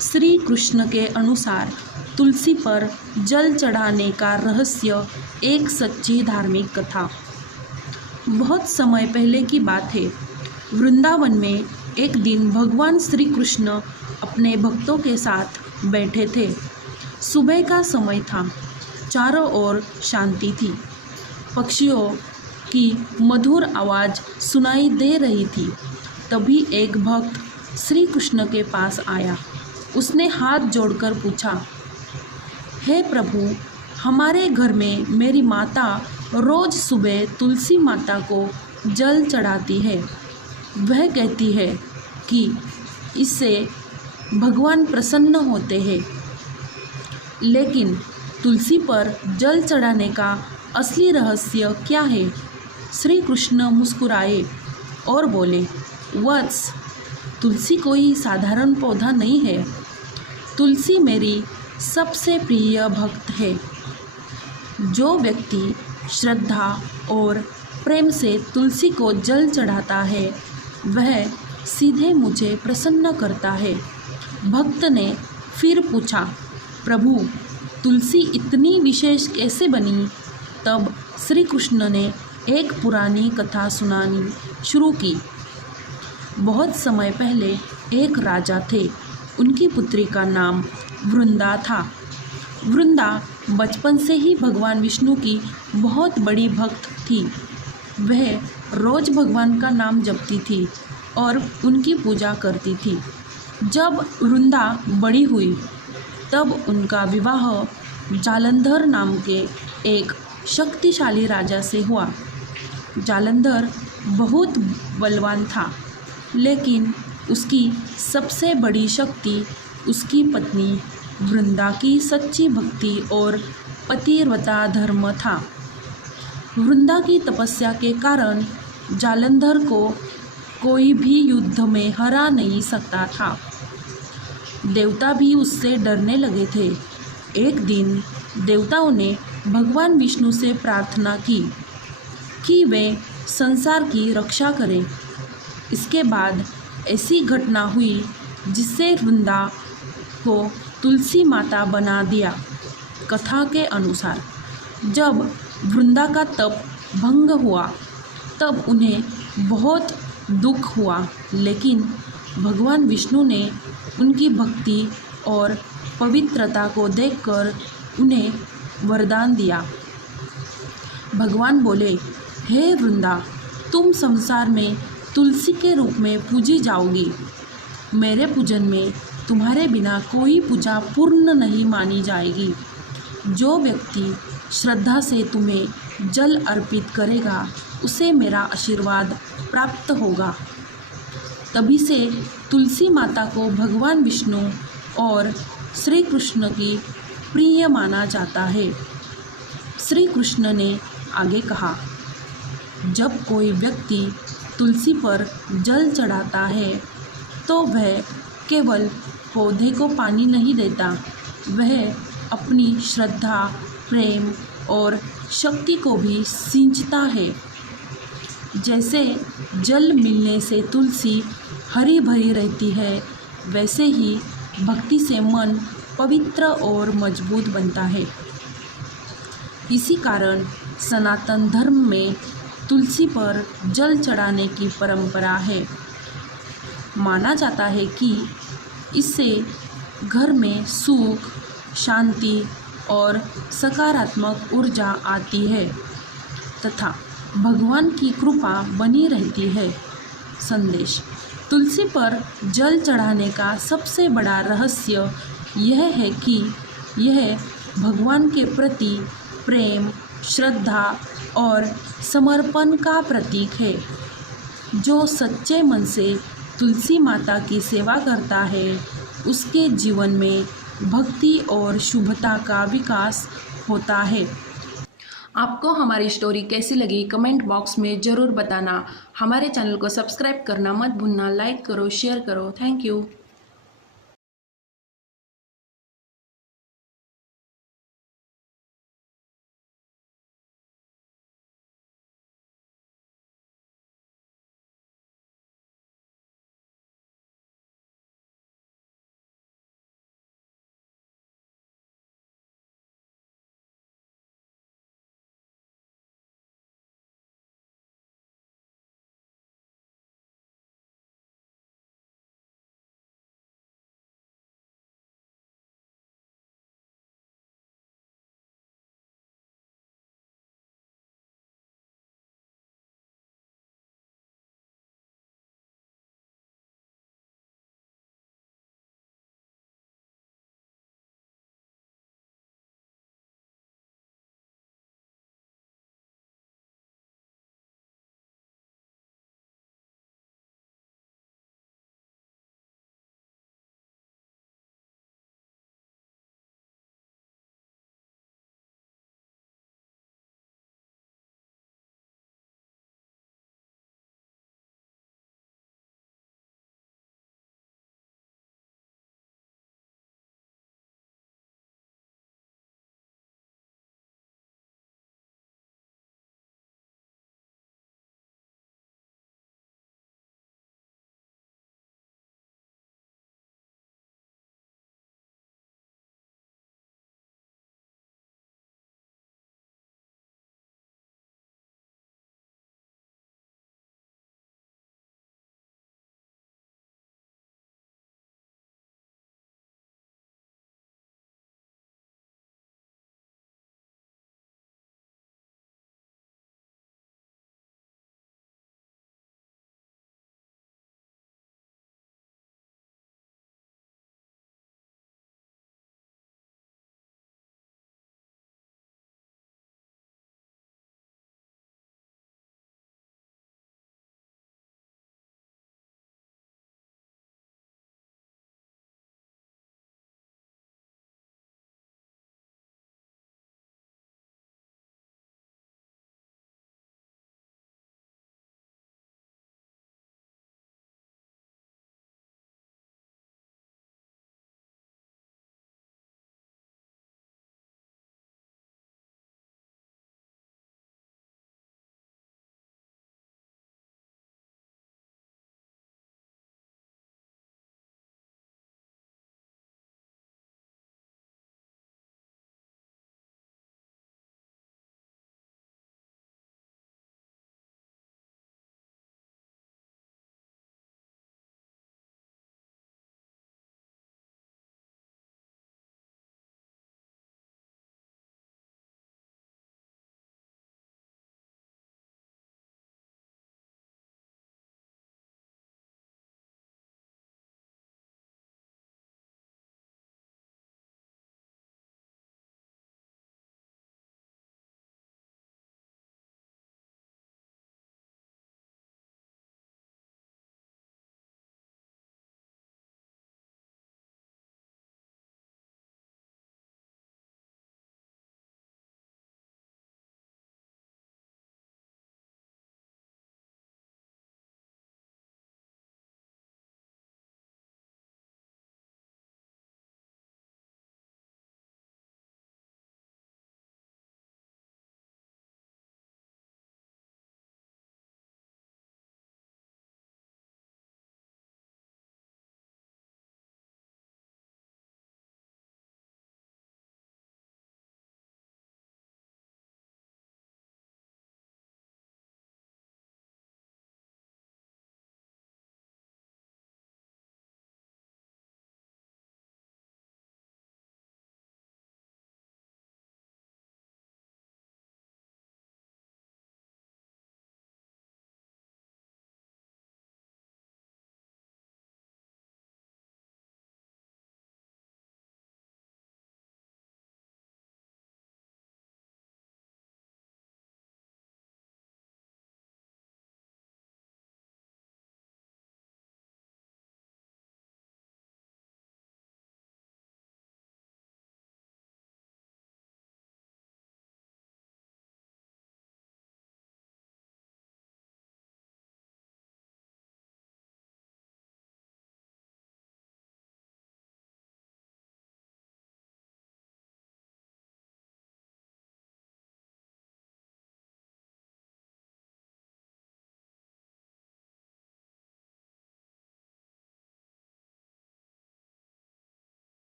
श्री कृष्ण के अनुसार तुलसी पर जल चढ़ाने का रहस्य एक सच्ची धार्मिक कथा। बहुत समय पहले की बात है। वृंदावन में एक दिन भगवान श्री कृष्ण अपने भक्तों के साथ बैठे थे। सुबह का समय था, चारों ओर शांति थी। पक्षियों की मधुर आवाज़ सुनाई दे रही थी। तभी एक भक्त श्री कृष्ण के पास आया। उसने हाथ जोड़कर पूछा, हे प्रभु, हमारे घर में मेरी माता रोज़ सुबह तुलसी माता को जल चढ़ाती है। वह कहती है कि इससे भगवान प्रसन्न होते हैं। लेकिन तुलसी पर जल चढ़ाने का असली रहस्य क्या है? श्री कृष्ण मुस्कुराए और बोले, वत्स, तुलसी कोई साधारण पौधा नहीं है। तुलसी मेरी सबसे प्रिय भक्त है। जो व्यक्ति श्रद्धा और प्रेम से तुलसी को जल चढ़ाता है, वह सीधे मुझे प्रसन्न करता है। भक्त ने फिर पूछा, प्रभु, तुलसी इतनी विशेष कैसे बनी? तब श्री कृष्ण ने एक पुरानी कथा सुनानी शुरू की। बहुत समय पहले एक राजा थे। उनकी पुत्री का नाम वृंदा था। वृंदा बचपन से ही भगवान विष्णु की बहुत बड़ी भक्त थी। वह रोज़ भगवान का नाम जपती थी और उनकी पूजा करती थी। जब वृंदा बड़ी हुई तब उनका विवाह जालंधर नाम के एक शक्तिशाली राजा से हुआ। जालंधर बहुत बलवान था, लेकिन उसकी सबसे बड़ी शक्ति उसकी पत्नी वृंदा की सच्ची भक्ति और पतिव्रता धर्म था। वृंदा की तपस्या के कारण जालंधर को कोई भी युद्ध में हरा नहीं सकता था। देवता भी उससे डरने लगे थे। एक दिन देवताओं ने भगवान विष्णु से प्रार्थना की कि वे संसार की रक्षा करें। इसके बाद ऐसी घटना हुई जिससे वृंदा को तुलसी माता बना दिया। कथा के अनुसार जब वृंदा का तप भंग हुआ तब उन्हें बहुत दुख हुआ, लेकिन भगवान विष्णु ने उनकी भक्ति और पवित्रता को देखकर उन्हें वरदान दिया। भगवान बोले, हे वृंदा, तुम संसार में तुलसी के रूप में पूजी जाओगी। मेरे पूजन में तुम्हारे बिना कोई पूजा पूर्ण नहीं मानी जाएगी। जो व्यक्ति श्रद्धा से तुम्हें जल अर्पित करेगा, उसे मेरा आशीर्वाद प्राप्त होगा। तभी से तुलसी माता को भगवान विष्णु और श्री कृष्ण की प्रिय माना जाता है। श्री कृष्ण ने आगे कहा, जब कोई व्यक्ति तुलसी पर जल चढ़ाता है तो वह केवल पौधे को पानी नहीं देता, वह अपनी श्रद्धा, प्रेम और शक्ति को भी सींचता है। जैसे जल मिलने से तुलसी हरी भरी रहती है, वैसे ही भक्ति से मन पवित्र और मजबूत बनता है। इसी कारण सनातन धर्म में तुलसी पर जल चढ़ाने की परंपरा है। माना जाता है कि इससे घर में सुख, शांति और सकारात्मक ऊर्जा आती है तथा भगवान की कृपा बनी रहती है। संदेश: तुलसी पर जल चढ़ाने का सबसे बड़ा रहस्य यह है कि यह भगवान के प्रति प्रेम, श्रद्धा और समर्पण का प्रतीक है। जो सच्चे मन से तुलसी माता की सेवा करता है, उसके जीवन में भक्ति और शुभता का विकास होता है। आपको हमारी स्टोरी कैसी लगी कमेंट बॉक्स में ज़रूर बताना। हमारे चैनल को सब्सक्राइब करना मत भूलना। लाइक करो, शेयर करो। Thank you.